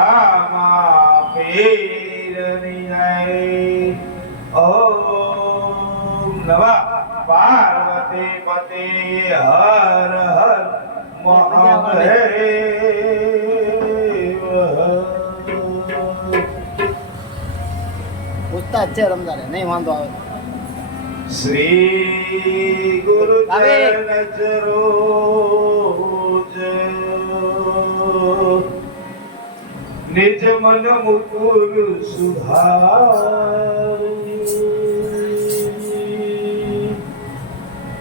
रामा पीरनी जय। ओम नमः पार्वती पते हर हर महादेव। ઉસ્તાદ છે રમજાને નહીં વાંધો આવે श्री गुरु चरण सरोज निज मन मुकुर सुधारी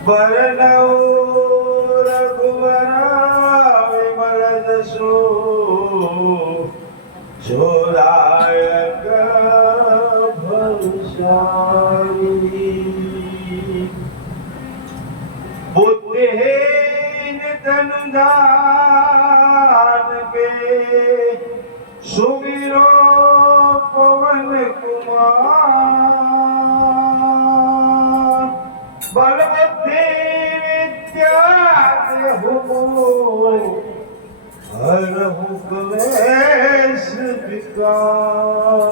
बरनौ रघुवरा विमल जसो जोदायक भवसारी बुद्धिहीन तनु जान के सुमिरो पवन कुमार बल बुद्धि विद्या देहु हर क्लेश विकार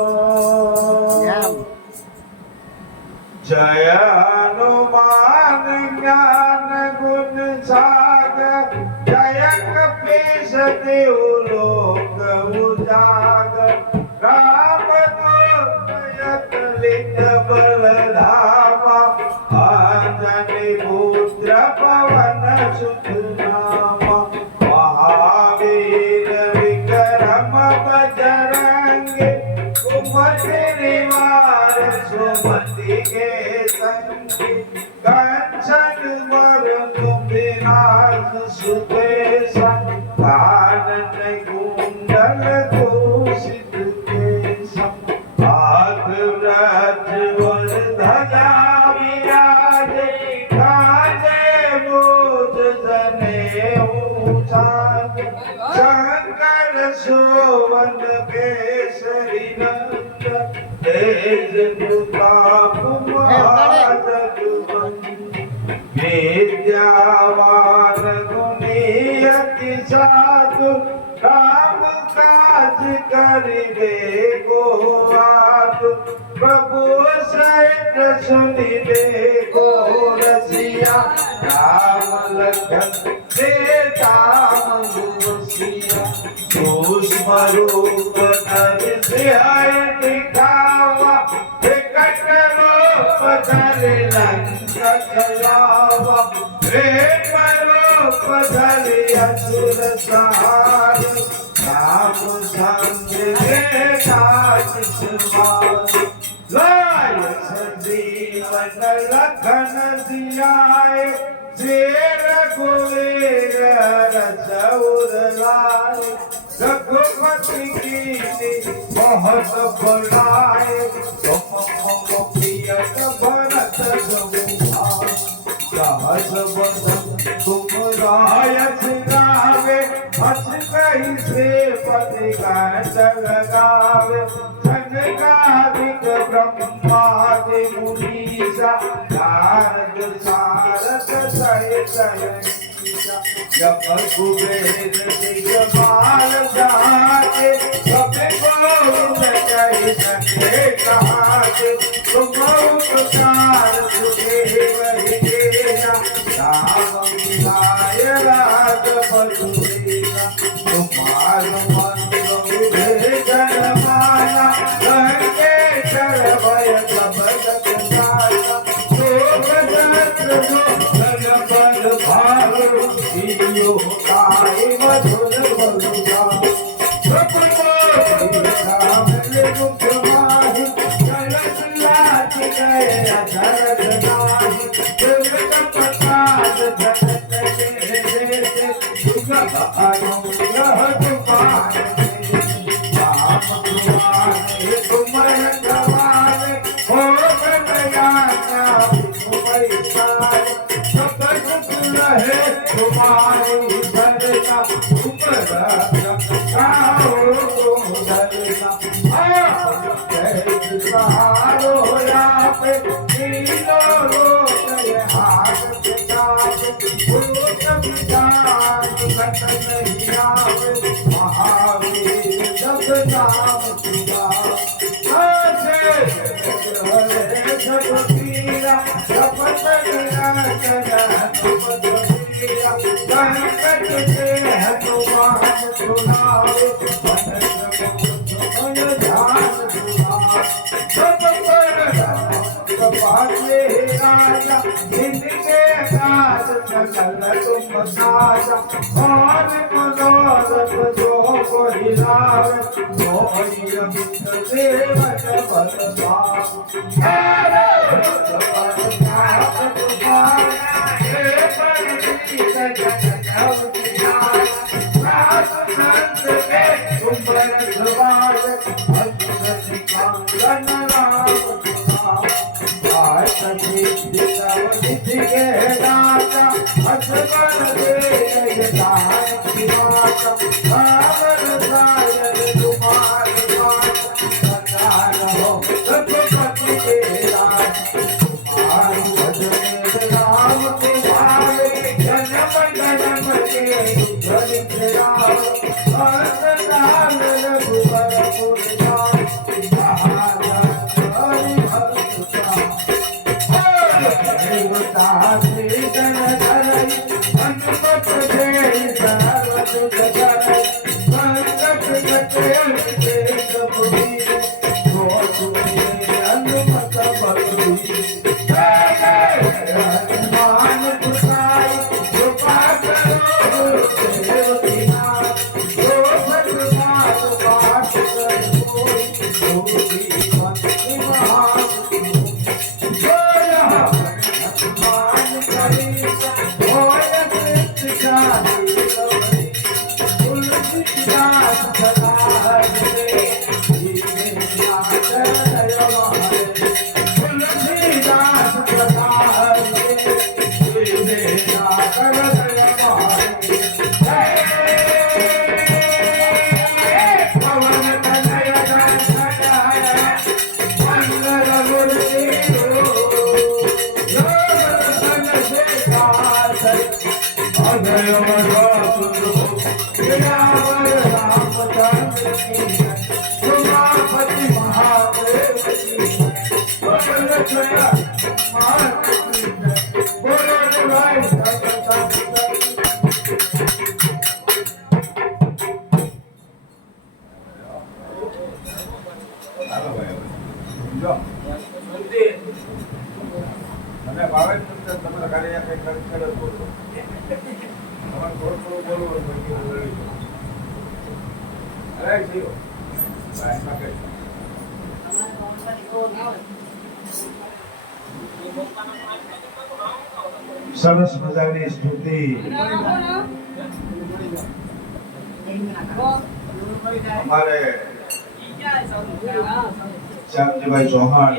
जय हनुमान ज्ञान गुण सागर जय कपीस देव लोक उजागर राम दूत लिट बल धामा अंजनी पुत्र पवन सुत नामा महावीर विक्रम बजरंगी कुमति निवार सुमति के संगी कंचन वरण विराज सुबेसा कानन कुंडल भूषित केसा हाथ व्रज वर ध्वजा विराजे काजे मूज जनेऊ साजे शंकर सोवन केसरी नंदन तेज प्रताप विद्यावान गुणी अति चातुर राम काज करिबे को आतुर प्रभु सहित सुनिबे को रसिया राम लखन सीता मनुसिया सूक्ष्म रूप धरि सिंह दिखावा विकट रूप धरि लंक जलावा प्रेम रूप धरि असुर संहार राम संग लाय संजीवन लखन जियाए श्री रघुवीर रसउर लाए रघुपति कीन्ही बहुत बड़ाई तुम मम प्रिय भरत समुभाई सहस बदन तुम रायस गावे हस कहि श्रीपति कंठ लगावे सनकादिक ब्रह्मादि मुनीसा नारद सारद सहित अहिसा जप कुबेर दिगपाल जाते सब गोविंद कहि सके कहाते तुम उपकार सुदेव ही देना राम मिलाय राजपति देना तुम्हार मंत्र विभीषण माना लंकेश्वर भय सब जग जाना शोभद्र धन बल भारु दियो काय मधुर बलुजा राम ले मुख माहि कलश लाच गए अधर नाही दुर्ग प्रसाद धनत ले दुर्ग आयो यह तुम्हारे राम तुम्हारे तुमर गवारे हो गयाना तुम्हारी पाए सब सुख रहे तुम्हारी धरना तुम रखाओ धरना सहारो यहाँ पे तीनों लोग ये हाथ के साथ भूत विचार घट नहीं आवे महावीर जब नाम तुझा आसे हरे जगतीरा जपत निरंजन जपत वीरा संकट से हनुमान सुनावे मन ध्यान सुनावे सब पर कपाले राजा जिनके काज सकल तुम साजा और मनोरथ जो कोई लावे मोहि अमित सेवक बल पाव મને ભાવે તમારા કાર્ય કઈ કરે બોલો તમારે થોડું બોલવું અરે જીઓ સરસ મજાની સ્તુતિ અમારે શ્યામજીભાઈ ચૌહાણ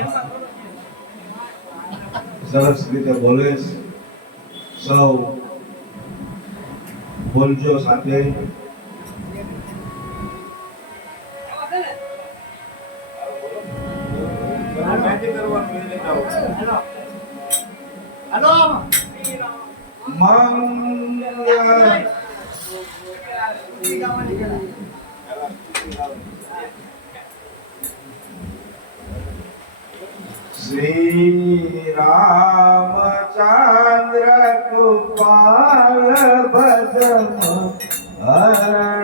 સરસ રીતે બોલે સૌ બોલજો સાથે श्री रामचंद्र कृपाल भजम हरण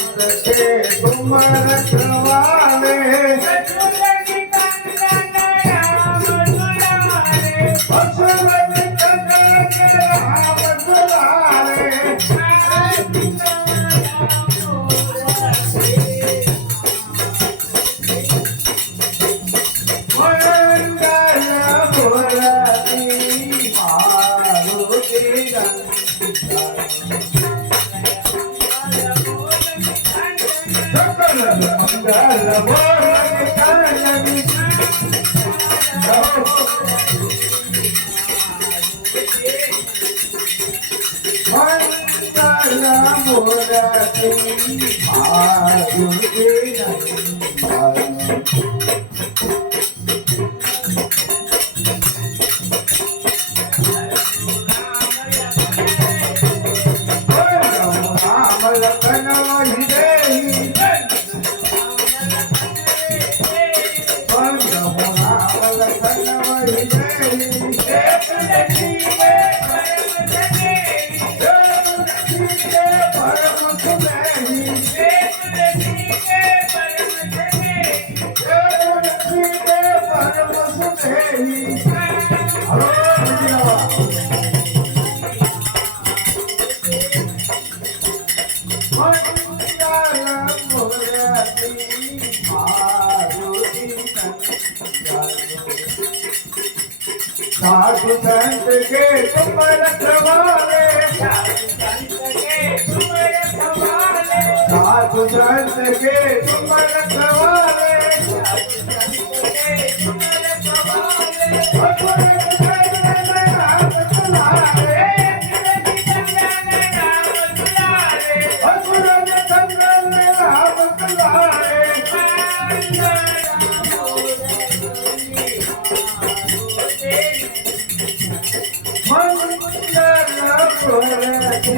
संत के तुम रखवाले असुरन कंदन राम दुलारे मंगल मूर्ति मारुति सकल मंगल मूर्ति मंगल मूर्ति मारुति राम लखन वही देहि राम लखन वही देहि परम सुदेहि परम सुदेहि साधु संत के तुम रखवाले साधु संत के तुम रखवाले असुरन कंदन राम दुलारे मंगल मूर्ति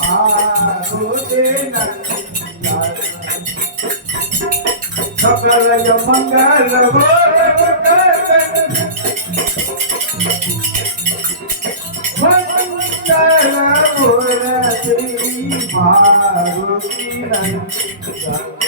मारुति नंदन सकल मंगल मूर्ति मंगल मूर्ति मारुति नंदन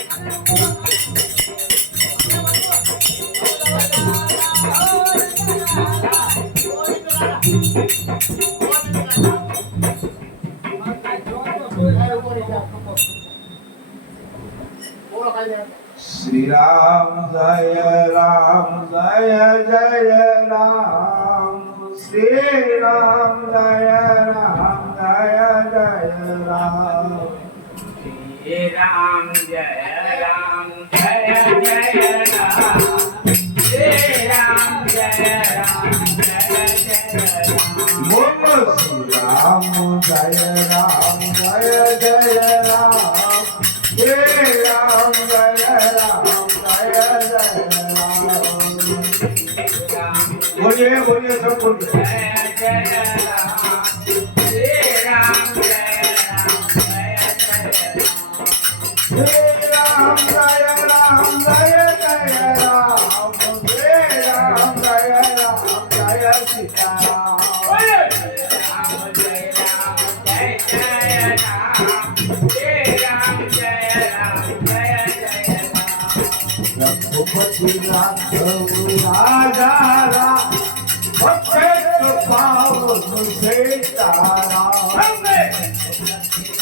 श्री राम जय जय राम श्री राम जय जय राम श्री राम जय जय राम श्री राम जय जय राम बोलो श्री राम जय जय राम श्री राम जय राम बोलिए बोलिए सब बोलिए जय जय राम श्री राम जय श्री राम जय जय राम श्री राम जय सीताराम राम जय जय राम श्री राम जय जय राम रघुपति राघव राजा राम भक्त पावन से तारा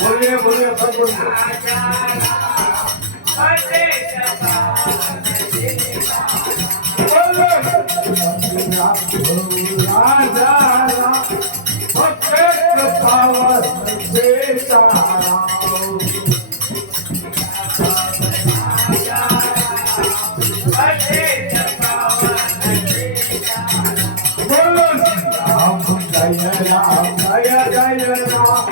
बोलिए बोलिए सब बोलिए राजा राम भक्त पावन से तारा जय राम जय राम जय राम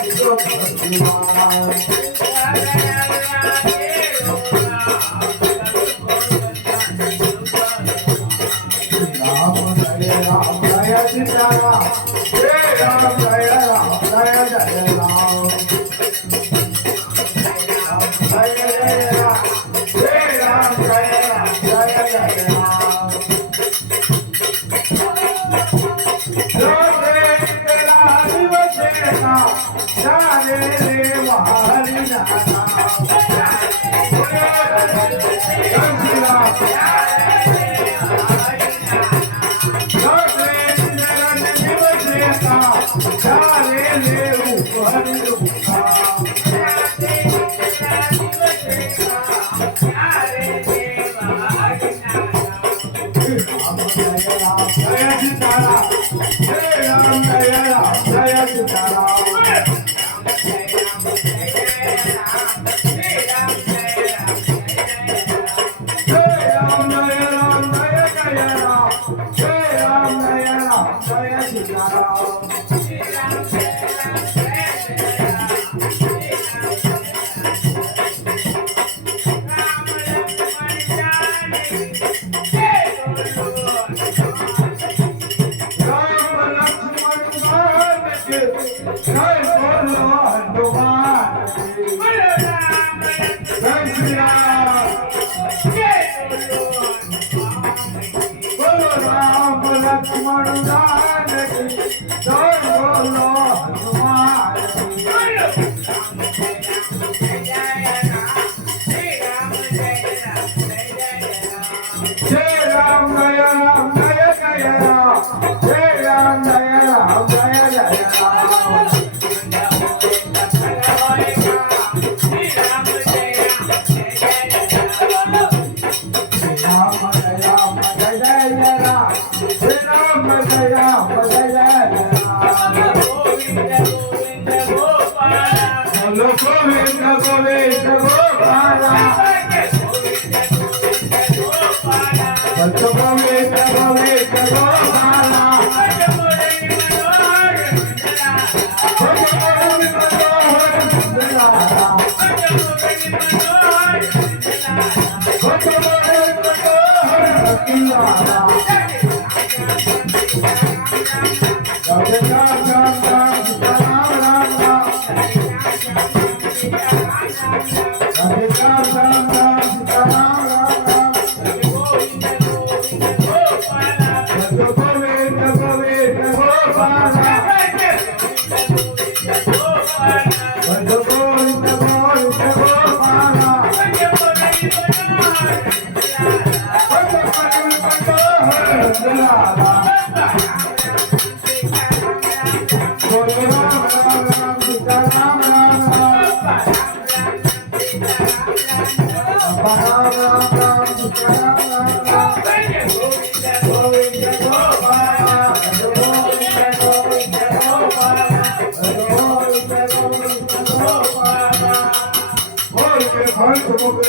जय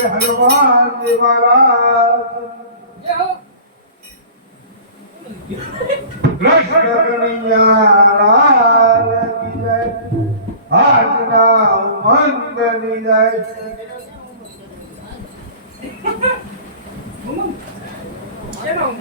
हनुमान जी महाराज कृष्ण कन्हैया लाल की जय आज नाम मंगल जय Cái nào